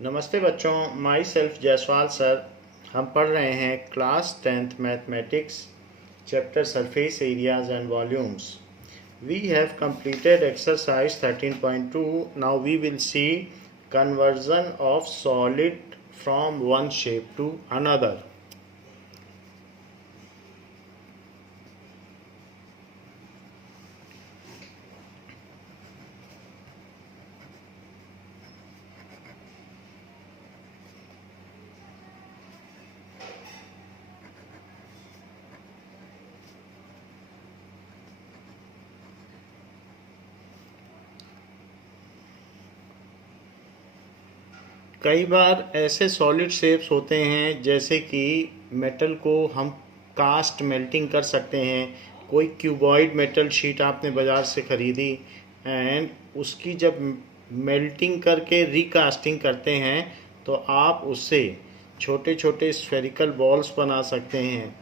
नमस्ते बच्चों, my self Jaiswal sir. हम पढ़ रहे हैं class 10th mathematics chapter surface areas and volumes. We have completed exercise 13.2. Now we will see conversion of solid from one shape to another. कई बार ऐसे solid shapes होते हैं जैसे कि मेटल को हम कास्ट मेल्टिंग कर सकते हैं। कोई क्यूबॉइड मेटल शीट आपने बाज़ार से ख़रीदी एंड उसकी जब मेल्टिंग करके रिकास्टिंग करते हैं तो आप उससे छोटे छोटे स्फेरिकल बॉल्स बना सकते हैं।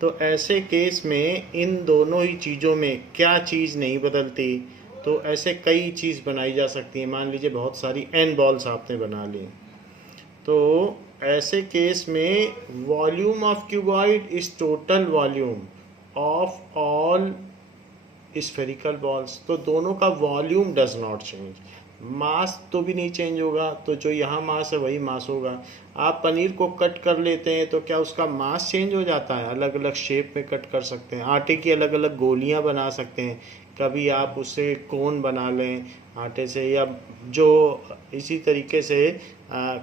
तो ऐसे केस में इन दोनों ही चीज़ों में क्या चीज़ नहीं बदलती, तो ऐसे कई चीज़ बनाई जा सकती है। मान लीजिए बहुत सारी एन बॉल्स आपने बना ली, तो ऐसे केस में volume of cuboid is total volume of all spherical balls. तो दोनों का वॉल्यूम डज नॉट चेंज, मास तो भी नहीं चेंज होगा। तो जो यहाँ मास है वही मास होगा। आप पनीर को कट कर लेते हैं तो क्या उसका मास चेंज हो जाता है? अलग अलग शेप में कट कर सकते हैं। आटे की अलग अलग गोलियाँ बना सकते हैं। कभी आप उससे कोन बना लें आटे से, या जो इसी तरीके से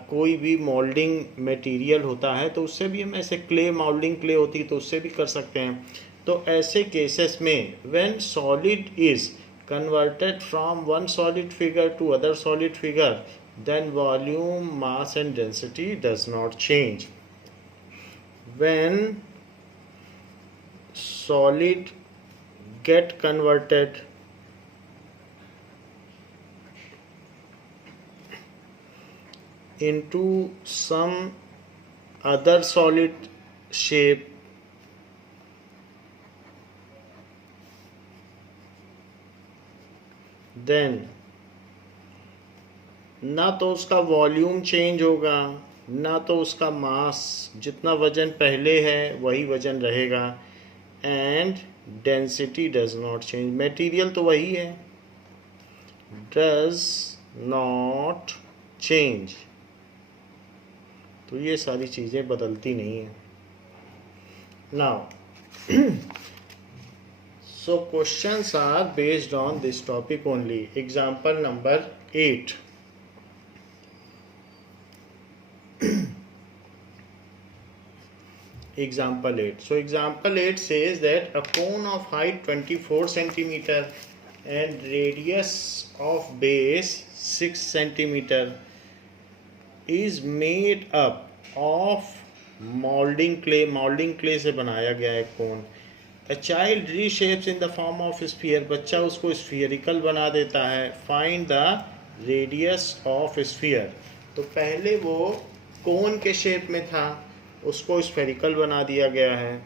कोई भी मोल्डिंग मटेरियल होता है तो उससे भी हम ऐसे क्ले, मोल्डिंग क्ले होती है तो उससे भी कर सकते हैं। तो ऐसे केसेस में when solid is converted from one solid figure to other solid figure, then volume, mass and density does not change. When solid get converted into some other solid shape, then ना तो उसका volume change होगा, ना तो उसका मास, जितना वजन पहले है वही वजन रहेगा, and density does not change. Material तो वही है, डज नॉट चेंज। तो ये सारी चीज़ें बदलती नहीं हैं। Now so questions are based on this topic only. Example number 8. Example 8. So example 8 says that a cone of height 24 centimeter and radius of base 6 centimeter is made up of molding clay. molding clay से बनाया गया है कोन। A child reshapes in the form of sphere. बच्चा उसको spherical बना देता है। Find the radius of sphere. तो पहले वो कोन के शेप में था, उसको स्फेरिकल बना दिया गया है।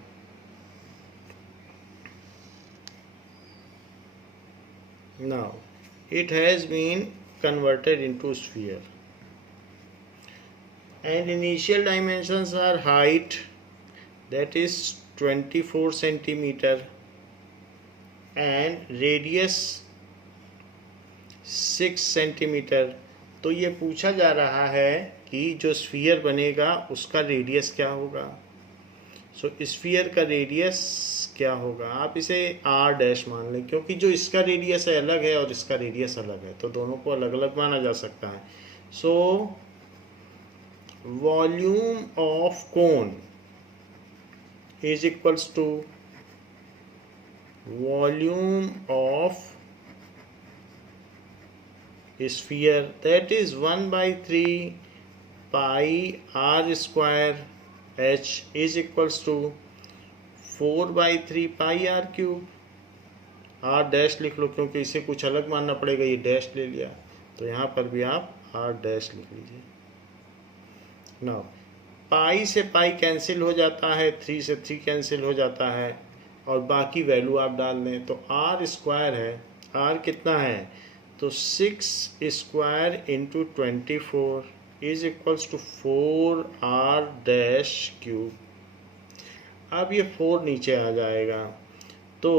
Now it has been converted into sphere. And initial dimensions are height, that is 24 centimeter, and radius 6 centimeter. तो ये पूछा जा रहा है कि जो स्फीयर बनेगा उसका रेडियस क्या होगा। सो स्फीयर का रेडियस क्या होगा, आप इसे r डैश मान लें, क्योंकि जो इसका रेडियस है अलग है और इसका रेडियस अलग है, तो दोनों को अलग अलग माना जा सकता है। So volume of cone is equals to volume of sphere, that is 1 by 3 pi r square h is equals to 4 by 3 pi r cube. r dash लिख लो क्योंकि इसे कुछ अलग मानना पड़ेगा, ये डैश ले लिया तो यहाँ पर भी आप r डैश लिख लीजिए। नाउ पाई से पाई कैंसिल हो जाता है, 3 से 3 कैंसिल हो जाता है, और बाकी वैल्यू आप डाल दें तो r स्क्वायर है। r कितना है? तो 6 square into 24 is equals to 4r dash cube. अब ये 4 नीचे आ जाएगा तो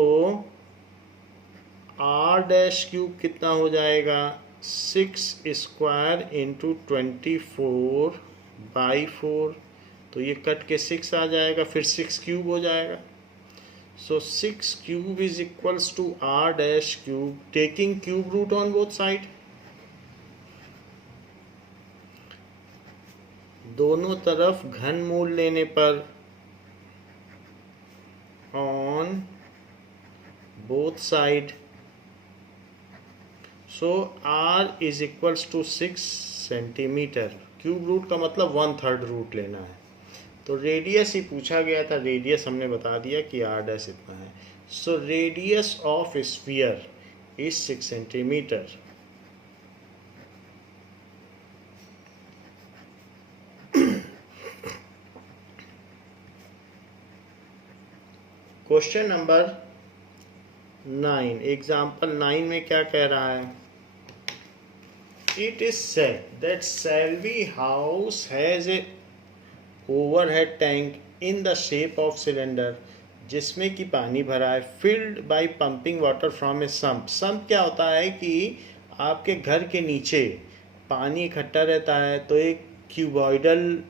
r डैश क्यूब कितना हो जाएगा 6 स्क्वायर इंटू 24/4। तो ये कट के 6 आ जाएगा, फिर 6 क्यूब हो जाएगा। So 6 cube is equals to r dash cube, taking cube root on both side. दोनों तरफ घनमूल लेने पर on both side. So r is equals to 6 centimetre. Cube root का मतलब 1/3 रूट लेना है। तो रेडियस ही पूछा गया था, रेडियस हमने बता दिया कि r डैश इतना है। So radius of sphere is 6 centimetre. Question number 9, example 9 में क्या कह रहा है? It is said that Selvi house has a overhead tank in the shape of cylinder, जिसमें कि पानी भरा है, filled by pumping water from a sump. Sump क्या होता है कि आपके घर के नीचे पानी इकट्ठा रहता है, तो एक क्यूबॉइडल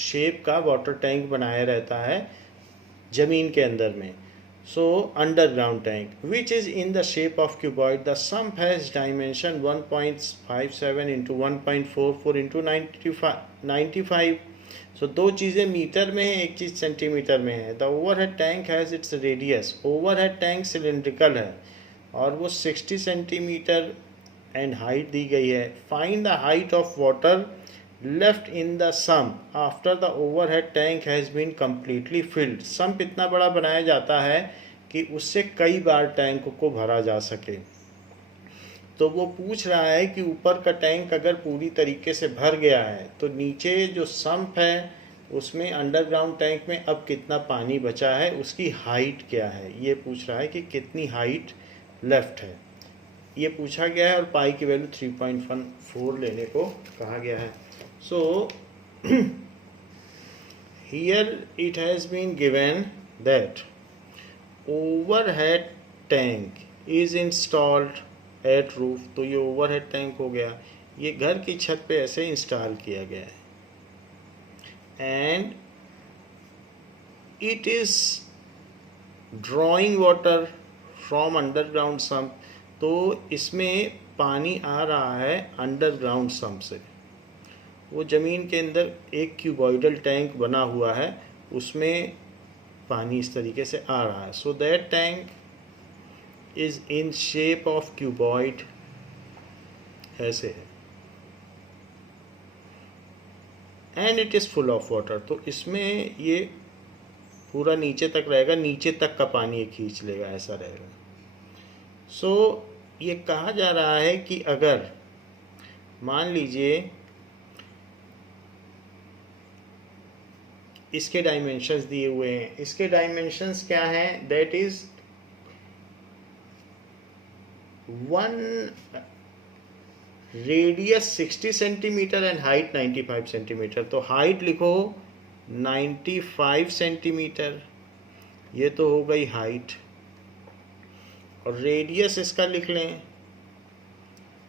शेप का वाटर टैंक बनाया रहता है जमीन के अंदर में। So underground tank which is in the shape of cuboid. The sump has dimension 1.57 into 1.44 into 95। So दो चीज़ें मीटर में है, एक चीज़ सेंटीमीटर में है। The overhead tank has its radius. Overhead tank cylindrical है और वो 60 सेंटीमीटर एंड हाइट दी गई है। Find the height of water left in the sump after the overhead tank has been completely filled. Sump इतना बड़ा बनाया जाता है कि उससे कई बार टैंक को भरा जा सके। तो वो पूछ रहा है कि ऊपर का टैंक अगर पूरी तरीके से भर गया है तो नीचे जो सम्प है उसमें अंडरग्राउंड टैंक में अब कितना पानी बचा है, उसकी हाइट क्या है, ये पूछ रहा है कि कितनी हाइट लेफ्ट है, ये पूछा गया है। और पाई की वैल्यू 3.14 लेने को कहा गया है। So here it has been given that overhead tank is installed at roof. तो ये ओवरहेड टैंक हो गया, ये घर की छत पे ऐसे इंस्टॉल किया गया है। And it is drawing water from underground sump. तो इसमें पानी आ रहा है अंडरग्राउंड सम्प से। वो ज़मीन के अंदर एक क्यूबॉइडल टैंक बना हुआ है, उसमें पानी इस तरीके से आ रहा है। So that tank is in shape of cuboid, ऐसे है। And it is full of water. तो इसमें ये पूरा नीचे तक रहेगा, नीचे तक का पानी ये खींच लेगा, ऐसा रहेगा। सो ये कहा जा रहा है कि अगर मान लीजिए इसके डायमेंशंस दिए हुए हैं, इसके डायमेंशंस क्या हैं? That is 1 radius 60 centimetre and height 95 centimetre. तो हाइट लिखो 95 सेंटीमीटर, ये तो हो गई हाइट। और रेडियस इसका लिख लें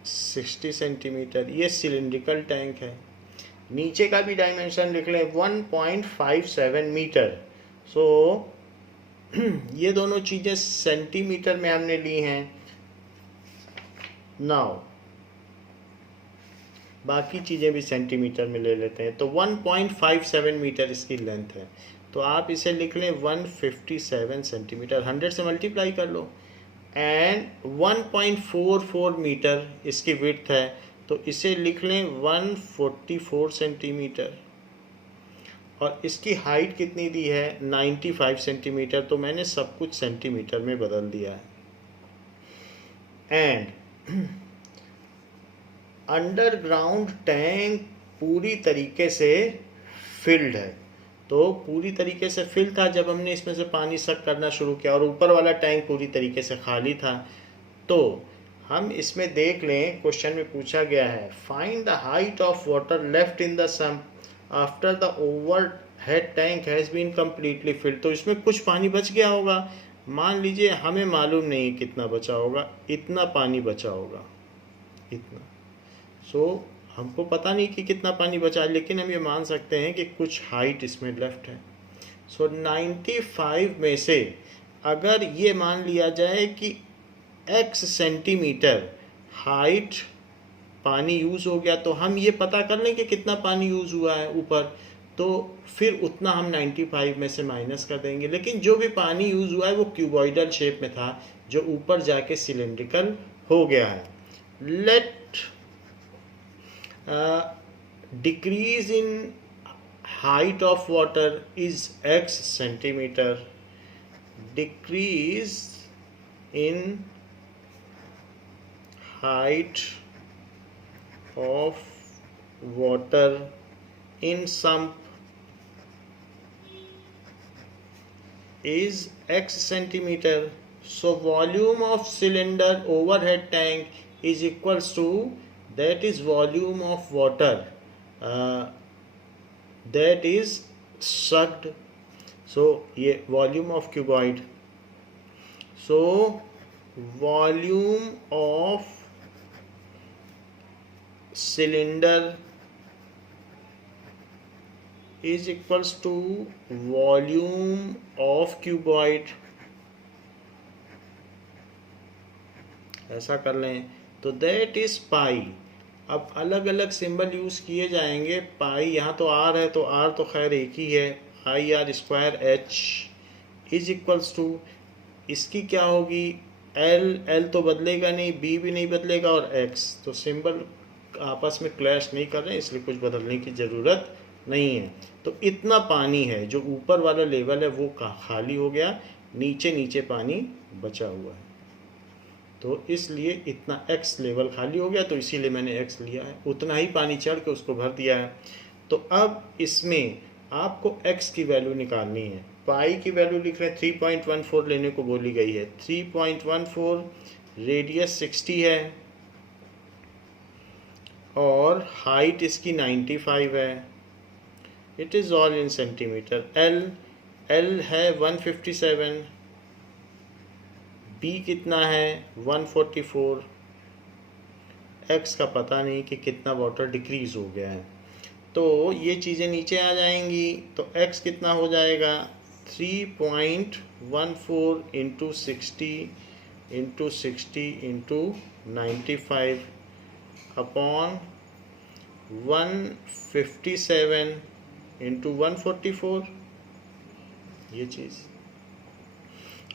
60 सेंटीमीटर। ये सिलिंड्रिकल टैंक है। नीचे का भी डायमेंशन लिख लें 1.57 मीटर। सो ये दोनों चीज़ें सेंटीमीटर में हमने ली हैं। नाउ बाकी चीज़ें भी सेंटीमीटर में ले लेते हैं। तो 1.57 मीटर इसकी लेंथ है, तो आप इसे लिख लें 157 सेंटीमीटर। 100 से मल्टीप्लाई कर लो। एंड 1.44 मीटर इसकी विड्थ है, तो इसे लिख लें 144 सेंटीमीटर। और इसकी हाइट कितनी दी है? 95 सेंटीमीटर। तो मैंने सब कुछ सेंटीमीटर में बदल दिया है। एंड अंडरग्राउंड टैंक पूरी तरीके से फिल्ड है। तो पूरी तरीके से फिल था जब हमने इसमें से पानी सक करना शुरू किया, और ऊपर वाला टैंक पूरी तरीके से खाली था। तो हम इसमें देख लें, क्वेश्चन में पूछा गया है find the height of water left in the sump after the over head tank has been completely filled. तो इसमें कुछ पानी बच गया होगा, मान लीजिए हमें मालूम नहीं कितना बचा होगा, इतना पानी बचा होगा, इतना। सो हमको पता नहीं कि कितना पानी बचा है, लेकिन हम ये मान सकते हैं कि कुछ हाइट इसमें लेफ्ट है। सो 95 में से अगर ये मान लिया जाए कि x सेंटीमीटर हाइट पानी यूज़ हो गया, तो हम ये पता कर लें कि कितना पानी यूज़ हुआ है ऊपर, तो फिर उतना हम 95 में से माइनस कर देंगे। लेकिन जो भी पानी यूज़ हुआ है वो क्यूबॉइडल शेप में था, जो ऊपर जाके सिलेंड्रिकल हो गया है। Let decrease in height of water is x centimeter. Decrease in height of water in sump is x centimeter. So volume of cylinder overhead tank is equals to, that is volume of water that is sucked. So ये volume of cuboid, so volume of cylinder is equals to volume of cuboid। ऐसा कर लें तो that is pi। अब अलग अलग symbol use किए जाएंगे। पाई यहाँ तो आर है, तो आर तो खैर एक ही है, I R square H is equals to, इसकी क्या होगी एल, एल तो बदलेगा नहीं, बी भी नहीं बदलेगा, और एक्स, तो सिंबल आपस में क्लैश नहीं कर रहे हैं, इसलिए कुछ बदलने की ज़रूरत नहीं है। तो इतना पानी है, जो ऊपर वाला लेवल है वो खाली हो गया, नीचे नीचे पानी बचा हुआ है, तो इसलिए इतना x लेवल खाली हो गया, तो इसीलिए मैंने x लिया है, उतना ही पानी चढ़ के उसको भर दिया है। तो अब इसमें आपको x की वैल्यू निकालनी है। पाई की वैल्यू लिख रहे हैं 3.14 लेने को बोली गई है। 3.14, रेडियस 60 है और हाइट इसकी 95 है। It is all in centimetre. L है 157, बी कितना है 144, एक्स का पता नहीं कि कितना वाटर डिक्रीज हो गया है, तो ये चीज़ें नीचे आ जाएंगी। तो एक्स कितना हो जाएगा 3.14 into 60 into 60 into 95 upon 157 into 144। ये चीज़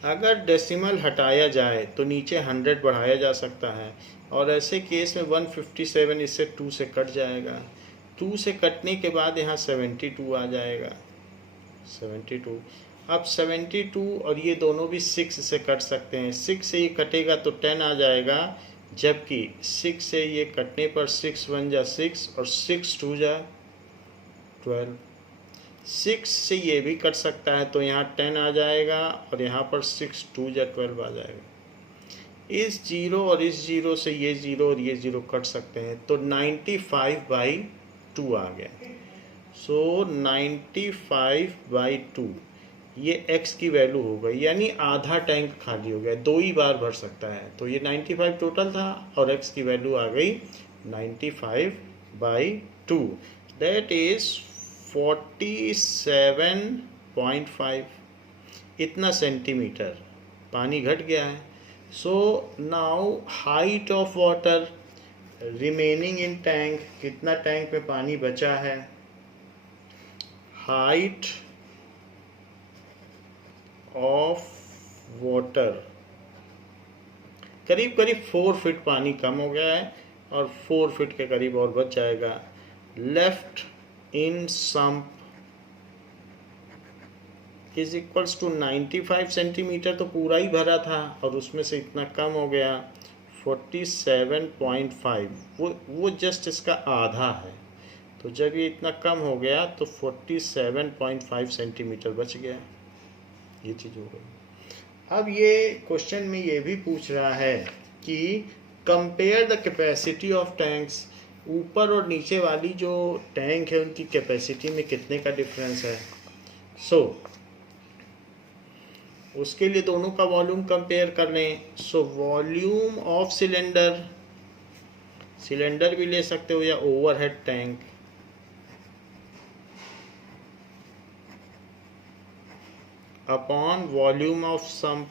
अगर डेसिमल हटाया जाए तो नीचे 100 बढ़ाया जा सकता है, और ऐसे केस में 157 इससे 2 से कट जाएगा, 2 से कटने के बाद यहाँ 72 आ जाएगा, 72। अब 72 और ये दोनों भी 6 से कट सकते हैं, 6 से ये कटेगा तो 10 आ जाएगा, जबकि 6 से ये कटने पर 6 1 जा 6 और 6 2 जा 12। 6 से ये भी कट सकता है, तो यहाँ 10 आ जाएगा और यहाँ पर 6 2 जा 12 आ जाएगा। इस जीरो और इस जीरो से ये जीरो और ये जीरो कट सकते हैं, तो 95/2 आ गया। सो 95/2 ये x की वैल्यू हो गई, यानी आधा टैंक खाली हो गया, 2 ही बार भर सकता है। तो ये 95 टोटल था और x की वैल्यू आ गई 95/2, दैट इज 47.5। इतना सेंटीमीटर पानी घट गया है। So now height of water remaining in tank, कितना टैंक में पानी बचा है, हाइट ऑफ वाटर करीब करीब 4 फीट पानी कम हो गया है और 4 फीट के करीब और बच जाएगा। Left in sump is equals to 95 centimetre, तो पूरा ही भरा था और उसमें से इतना कम हो गया 47.5, वो जस्ट इसका आधा है। तो जब ये इतना कम हो गया तो 47.5 सेंटीमीटर बच गया, ये चीज़ हो गई। अब ये क्वेश्चन में ये भी पूछ रहा है कि compare the capacity of tanks, ऊपर और नीचे वाली जो टैंक है उनकी कैपेसिटी में कितने का डिफरेंस है। सो उसके लिए दोनों का वॉल्यूम कंपेयर कर लें। So volume of cylinder, cylinder भी ले सकते हो या overhead tank, upon volume of sump.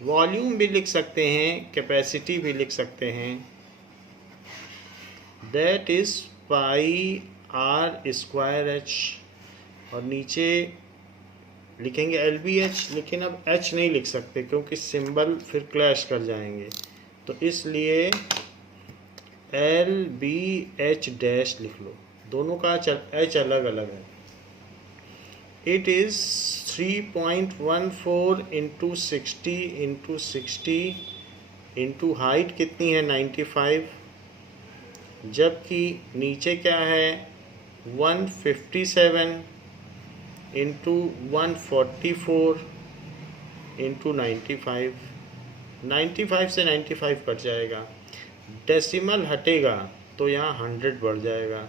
Volume भी लिख सकते हैं, कैपेसिटी भी लिख सकते हैं, that is pi R square H, और नीचे लिखेंगे एल बी एच, लेकिन अब एच नहीं लिख सकते क्योंकि सिंबल फिर क्लैश कर जाएंगे, तो इसलिए एल बी एच डैश लिख लो, दोनों का एच अलग अलग है। It is 3.14 into 60 into height कितनी है 95, जबकि नीचे क्या है 157 इंटू 144 इंटू 95 से 95 कट जाएगा, डेसिमल हटेगा तो यहाँ 100 बढ़ जाएगा,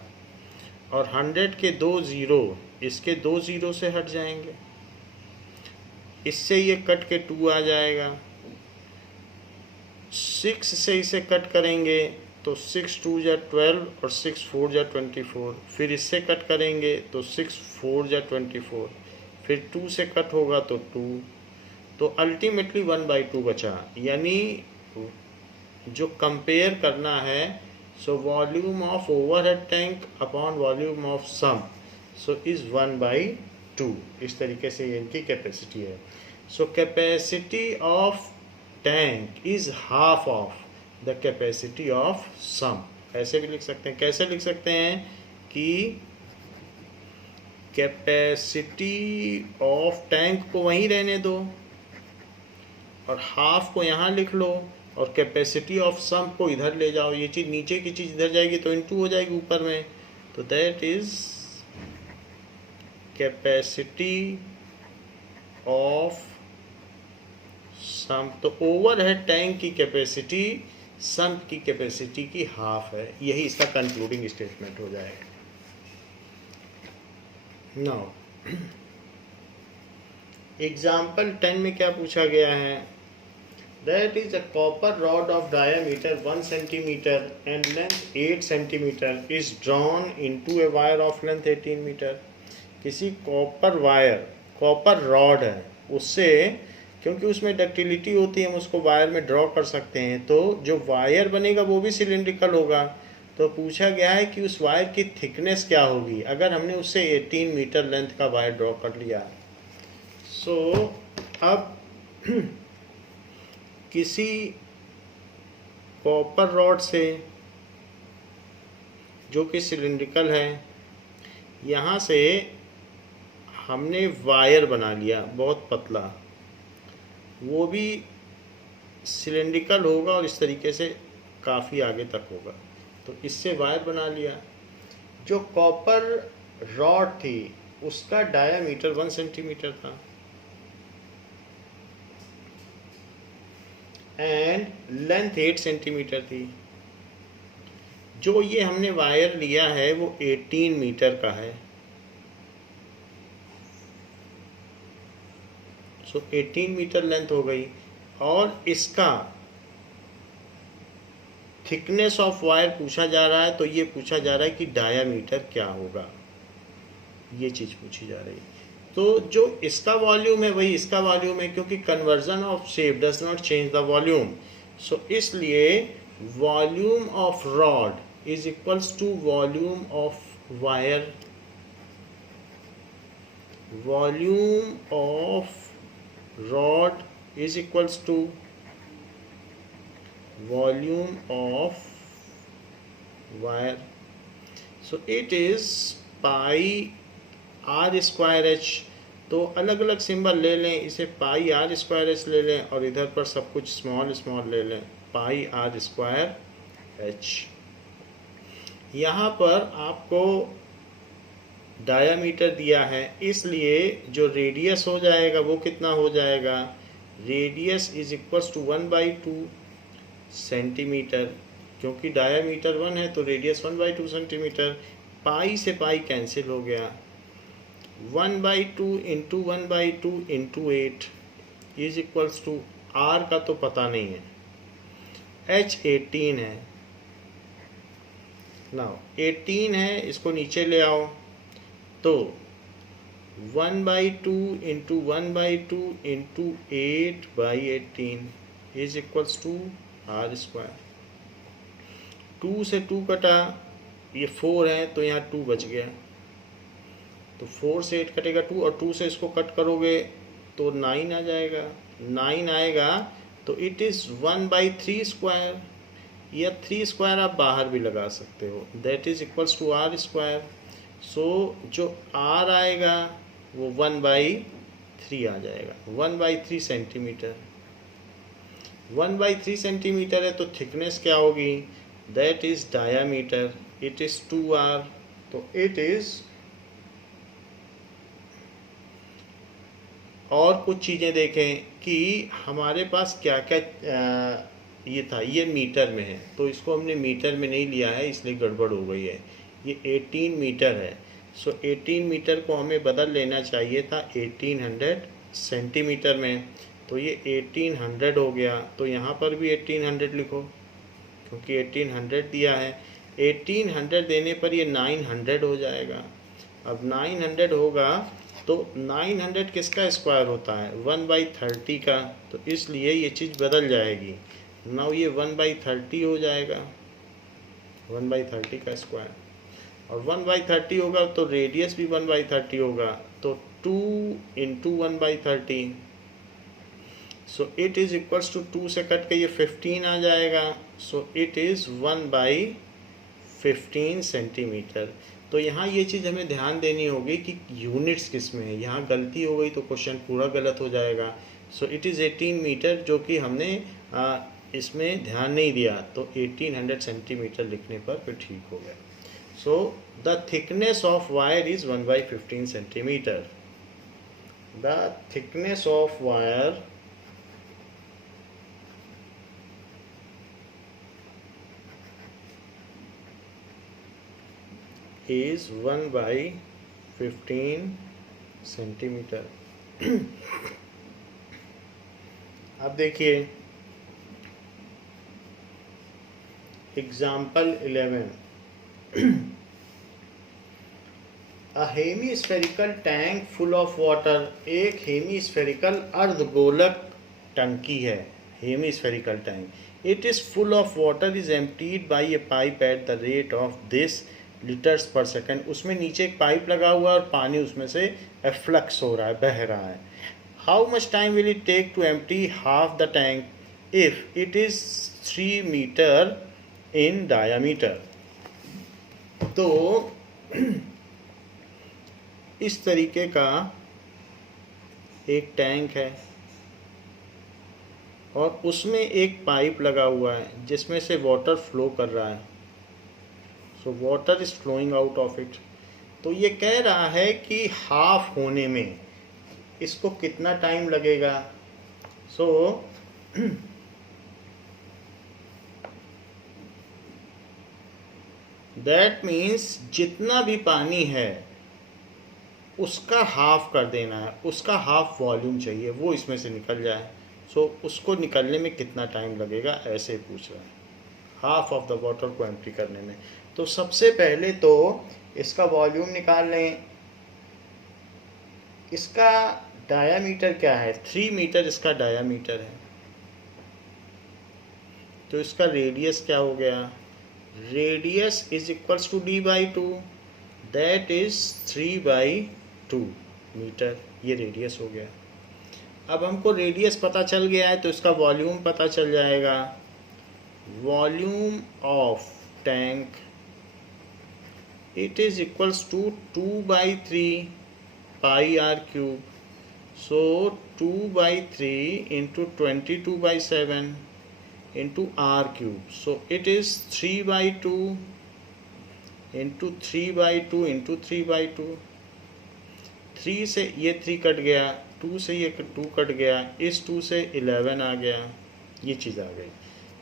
और 100 के 2 ज़ीरो इसके 2 ज़ीरो से हट जाएंगे, इससे ये कट के 2 आ जाएगा, 6 से इसे कट करेंगे तो 6 2 जा 12 और 6 4 जा 24, फिर इससे कट करेंगे तो 6 4 जा 24, फिर 2 से कट होगा तो 2, तो अल्टीमेटली 1/2 बचा, यानी जो कंपेयर करना है, so volume of overhead tank upon volume of sump, so is 1/2। इस तरीके से ये इनकी कैपेसिटी है। So capacity of tank is half of the capacity of sump. ऐसे भी लिख सकते हैं, कैसे लिख सकते हैं कि कैपेसिटी ऑफ टैंक को वहीं रहने दो और हाफ को यहाँ लिख लो, और कैपेसिटी ऑफ सम्प को इधर ले जाओ, ये चीज़ नीचे की चीज़ इधर जाएगी तो इनटू हो जाएगी ऊपर में, तो that is capacity of sump. तो ओवरहेड टैंक की कैपेसिटी सम्प की कैपेसिटी की हाफ है, यही इसका कंक्लूडिंग स्टेटमेंट हो जाएगा। नाउ एग्जाम्पल 10 में क्या पूछा गया है, that is a copper rod of diameter 1 centimeter and length 8 centimeter is drawn into a wire of length 18 meter। किसी कॉपर वायर, कॉपर रॉड है, उससे क्योंकि उसमें डक्टिलिटी होती है हम उसको वायर में ड्रॉ कर सकते हैं, तो जो वायर बनेगा वो भी सिलिंड्रिकल होगा। तो पूछा गया है कि उस वायर की थिकनेस क्या होगी अगर हमने उससे 18 मीटर लेंथ का वायर ड्रॉ कर लिया। सो अब किसी कॉपर रॉड से जो कि सिलिंड्रिकल है, यहाँ से हमने वायर बना लिया बहुत पतला, वो भी सिलिंड्रिकल होगा और इस तरीके से काफ़ी आगे तक होगा, तो इससे वायर बना लिया। जो कॉपर रॉड थी उसका डायामीटर 1 सेंटीमीटर था एंड लेंथ 8 सेंटीमीटर थी। जो ये हमने वायर लिया है वो 18 मीटर का है, सो 18 मीटर लेंथ हो गई, और इसका थिकनेस ऑफ वायर पूछा जा रहा है, तो ये पूछा जा रहा है कि डायामीटर क्या होगा, ये चीज़ पूछी जा रही है। तो जो इसका वॉल्यूम है वही इसका वॉल्यूम है, क्योंकि conversion of shape does not change the volume, so इसलिए volume of rod is equals to volume of wire, volume of rod is equals to volume of wire, so it is pi r square h। तो अलग अलग symbol ले लें, इसे पाई R square H ले लें और इधर पर सब कुछ स्मॉल स्मॉल ले लें, पाई आर स्क्वायर एच। यहाँ पर आपको डायामीटर दिया है, इसलिए जो रेडियस हो जाएगा वो कितना हो जाएगा, radius is equals to 1/2 centimetre, क्योंकि डायामीटर 1 है तो रेडियस 1/2 सेंटीमीटर। पाई से पाई कैंसिल हो गया, 1/2 into 1/2 into 8 is equals to, R का तो पता नहीं है, एच 18 है। नाउ 18 है, इसको नीचे ले आओ तो 1/2 into 1/2 into 8/18 is equals to are square. 2 से 2 कटा, ये 4 है तो यहाँ 2 बच गया, तो 4 से 8 कटेगा 2, और 2 से इसको कट करोगे तो 9 आ जाएगा। 9 आएगा तो इट इज़ 1/3 स्क्वायर, या 3 स्क्वायर आप बाहर भी लगा सकते हो, that is equals to are square. So जो आर आएगा वो 1/3 आ जाएगा, 1/3 सेंटीमीटर। 1/3 सेंटीमीटर है तो थिकनेस क्या होगी, that is diameter, it is 2r। तो इट इज, और कुछ चीज़ें देखें कि हमारे पास क्या क्या ये था, ये मीटर में है तो इसको हमने मीटर में नहीं लिया है इसलिए गड़बड़ हो गई है। ये 18 मीटर है, सो 18 मीटर को हमें बदल लेना चाहिए था 1800 सेंटीमीटर में, तो ये 1800 हो गया। तो यहाँ पर भी 1800 लिखो क्योंकि 1800 दिया है। 1800 देने पर ये 900 हो जाएगा। अब 900 होगा तो 900 किसका स्क्वायर होता है, 1/30 का, तो इसलिए ये चीज़ बदल जाएगी। नाउ ये 1/30 हो जाएगा, 1/30 का स्क्वायर, और 1/30 होगा तो रेडियस भी 1/30 होगा, तो 2 into 1/30, so it is equals to 2 से कट के ये 15 आ जाएगा, सो इट इज़ 1/15 सेंटीमीटर। तो यहाँ ये चीज़ हमें ध्यान देनी होगी कि यूनिट्स किस में है, यहाँ गलती हो गई तो क्वेश्चन पूरा गलत हो जाएगा। सो इट इज़ 18 मीटर, जो कि हमने इसमें ध्यान नहीं दिया, तो 1800 सेंटीमीटर लिखने पर फिर ठीक हो गया। So the thickness of wire is 1/15 centimetre. The thickness of wire is 1/15 centimetre. अब देखिए example 11, a hemispherical tank full of water. एक हेमीस्फेरिकल अर्धगोलक टंकी है, hemispherical tank, it is full of water is emptied by A pipe at the rate of this litres पर second. उसमें नीचे एक pipe लगा हुआ है और पानी उसमें से फ्लक्स हो रहा है, बह रहा है। How much time will it take to empty half the tank if it is 3 metre in diameter. तो इस तरीके का एक टैंक है और उसमें एक पाइप लगा हुआ है जिसमें से वाटर फ्लो कर रहा है, so water is flowing out of it. तो ये कह रहा है कि हाफ होने में इसको कितना टाइम लगेगा। सो दैट मीन्स जितना भी पानी है उसका हाफ कर देना है, उसका हाफ वॉल्यूम चाहिए वो इसमें से निकल जाए। सो उसको निकलने में कितना टाइम लगेगा ऐसे पूछ रहा है, हाफ ऑफ द वाटर को एम्प्टी करने में। तो सबसे पहले तो इसका वॉल्यूम निकाल लें। इसका डायामीटर क्या है, 3 मीटर इसका डायामीटर है। तो इसका रेडियस क्या हो गया, radius is equals to d/2, that is 3/2 metre, ये रेडियस हो गया। अब हमको रेडियस पता चल गया है तो इसका वॉल्यूम पता चल जाएगा। Volume of tank it is equals to 2/3 pi r cube. So 2/3 into 22/7 into r cube. So it is 3/2 into 3/2 into 3/2। 3 से ये 3 कट गया 2 से ये 2 कट गया, इस 2 से 11 आ गया, ये चीज़ आ गई।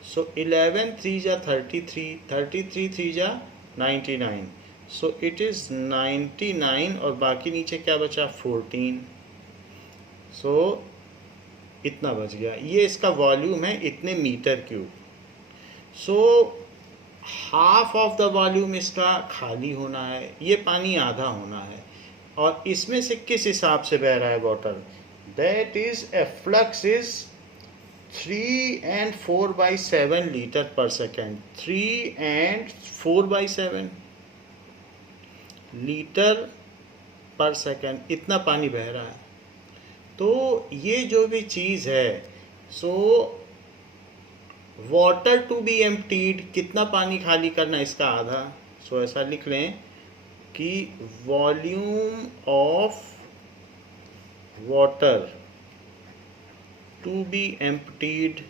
सो 11 3 जा 33, 33 3 जा 99, सो इट इज़ 99 और बाकी नीचे क्या बचा 14। सो इतना बच गया, ये इसका वॉल्यूम है इतने metre cube. So half of the volume इसका खाली होना है, ये पानी आधा होना है। और इसमें से किस हिसाब से बह रहा है water, that is efflux is 3 and 4/7 litre पर सेकेंड। 3 and 4/7 लीटर पर सेकेंड, इतना पानी बह रहा है। तो ये जो भी चीज़ है, so water to be emptied, कितना पानी खाली करना, इसका आधा। सो ऐसा लिख लें कि volume of water to be emptied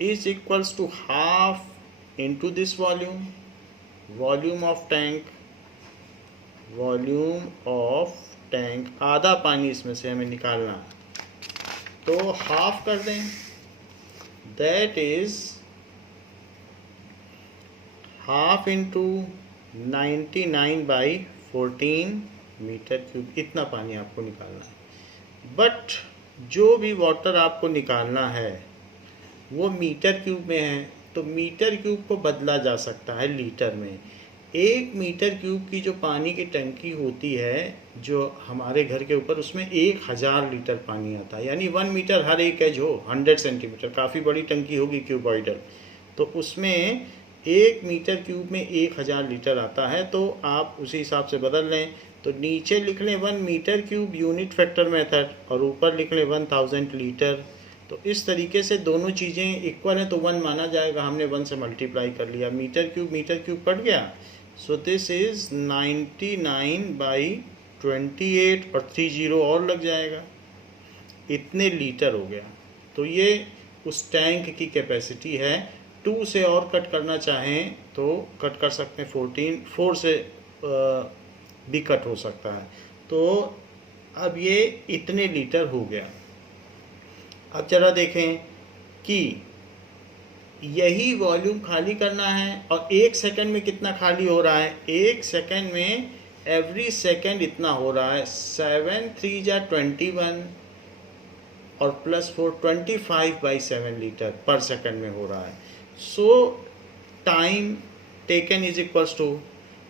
is equals to half into this volume, volume of tank, volume of tank. आधा पानी इसमें से हमें निकालना, तो हाफ कर दें, that is half into 99/14 metre cube. इतना पानी आपको निकालना है। बट जो भी वाटर आपको निकालना है वो मीटर क्यूब में है, तो मीटर क्यूब को बदला जा सकता है लीटर में। 1 मीटर क्यूब की जो पानी की टंकी होती है जो हमारे घर के ऊपर, उसमें 1000 लीटर पानी आता है, यानी 1 मीटर हर एक है जो 100 सेंटीमीटर, काफ़ी बड़ी टंकी होगी क्यूबॉइडल, तो उसमें 1 मीटर क्यूब में 1000 लीटर आता है। तो आप उसी हिसाब से बदल लें, तो नीचे लिख लें 1 metre cube unit factor method और ऊपर लिख लें 1000 लीटर। तो इस तरीके से दोनों चीज़ें इक्वल हैं तो 1 माना जाएगा, हमने 1 से मल्टीप्लाई कर लिया, मीटर क्यूब कट गया। सो दिस इज़ 99/28 और 30 और लग जाएगा, इतने लीटर हो गया। तो ये उस टैंक की कैपेसिटी है। 2 से और कट करना चाहें तो कट कर सकते हैं, 4 से भी कट हो सकता है। तो अब ये इतने लीटर हो गया। अब जरा देखें कि यही वॉल्यूम खाली करना है और 1 सेकंड में कितना खाली हो रहा है। 1 सेकंड में एवरी सेकंड इतना हो रहा है, 7 3 जा 21 और +4 25/7 लीटर पर सेकंड में हो रहा है। So time taken is equals to,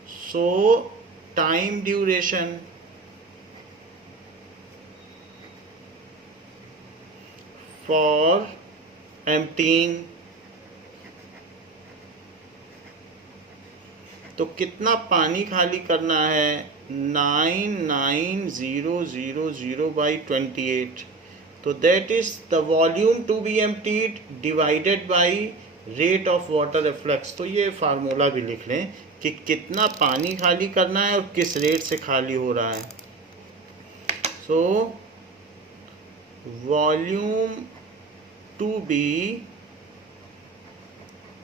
so time duration for emptying, तो कितना पानी खाली करना है, 99000/28। तो that is the volume to be emptied divided by rate of water efflux. तो ये फार्मूला भी लिख लें कि कितना पानी खाली करना है और किस रेट से खाली हो रहा है। So volume to be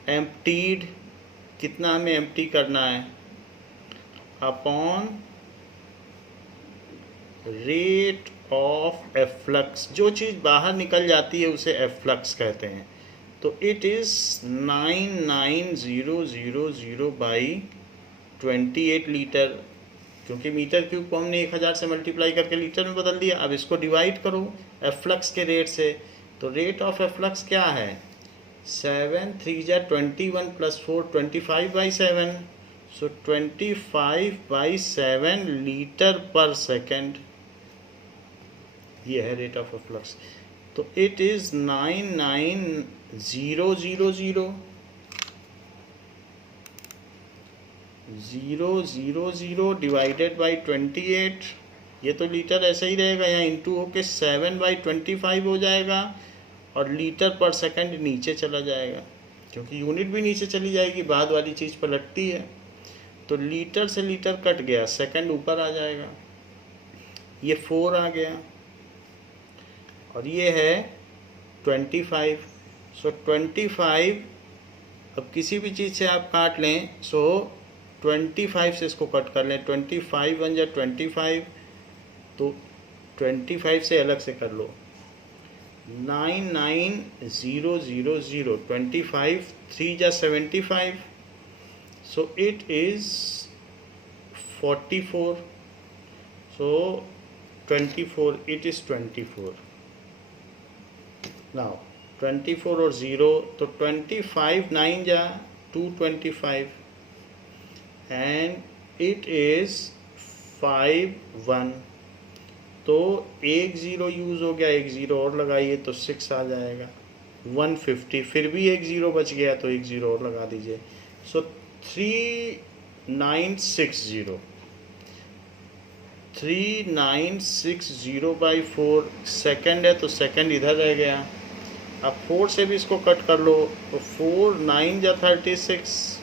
emptied, कितना हमें एम्प्टी करना है, अपॉन रेट ऑफ एफ्लक्स। जो चीज़ बाहर निकल जाती है उसे एफ्लक्स कहते हैं। तो इट इज़ 99000/28 लीटर, क्योंकि मीटर क्यूब को हमने 1000 से मल्टीप्लाई करके लीटर में बदल दिया। अब इसको डिवाइड करो एफ्लक्स के रेट से, तो रेट ऑफ एफ्लक्स क्या है, 7 3 जा 21 +4 25/7, सो 25/7 लीटर पर सेकेंड, ये है रेट ऑफ एफ्लक्स। तो इट इज़ 99000 डिवाइडेड बाई 28। ये तो लीटर ऐसे ही रहेगा, यहाँ इंटू होके 7/25 हो जाएगा और लीटर पर सेकंड नीचे चला जाएगा, क्योंकि यूनिट भी नीचे चली जाएगी, बाद वाली चीज़ पलटती है। तो लीटर से लीटर कट गया, सेकंड ऊपर आ जाएगा, ये 4 आ गया और ये है 25। सो 25, अब किसी भी चीज़ से आप काट लें, सो 25 से इसको कट कर लें, 25 1 जा 25, तो 25 से अलग से कर लो। 99000, 25 3 जा 75, so it is 44, so 24, it is 24. now 24 और 0 तो 25 9 जा 225 and it is 5 1, तो एक ज़ीरो यूज़ हो गया, एक ज़ीरो और लगाइए तो 6 आ जाएगा। 150, फिर भी एक ज़ीरो बच गया तो एक ज़ीरो और लगा दीजिए। सो 3960, 3960/4 सेकंड है, तो सेकंड इधर रह गया। अब 4 से भी इसको कट कर लो, तो 4 9 जा 36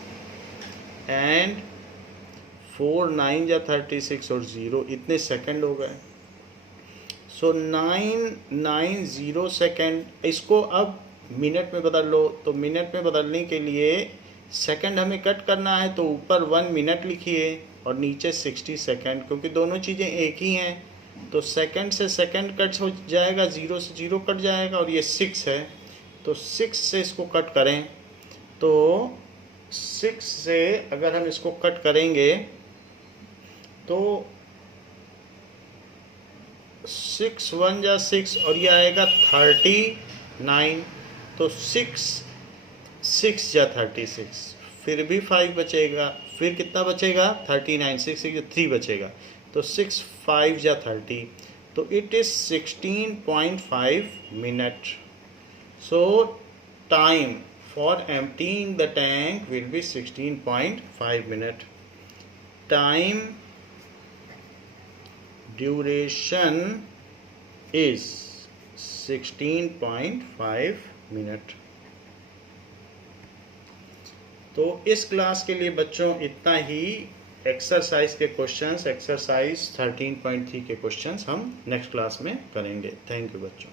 एंड 4 9 जा 36 और 0, इतने सेकंड हो गए। सो 990 सेकंड। इसको अब मिनट में बदल लो, तो मिनट में बदलने के लिए सेकंड हमें कट करना है, तो ऊपर 1 मिनट लिखिए और नीचे 60 सेकंड, क्योंकि दोनों चीज़ें एक ही हैं। तो सेकंड से सेकंड कट हो जाएगा, 0 से 0 कट जाएगा, और ये 6 है तो 6 से इसको कट करें। तो 6 से अगर हम इसको कट करेंगे तो 6 1 जा 6 और ये आएगा 39, तो 6 जा 36, फिर भी 5 बचेगा, फिर कितना बचेगा 39, 6 3 बचेगा, तो 6 5 जा 30, तो it is 16.5 minute. So time for emptying the tank will be 16.5 minute. Time duration is 16.5 minute. तो इस क्लास के लिए बच्चों इतना ही। एक्सरसाइज के क्वेश्चंस, एक्सरसाइज 13.3 के क्वेश्चंस हम नेक्स्ट क्लास में करेंगे। थैंक यू बच्चों।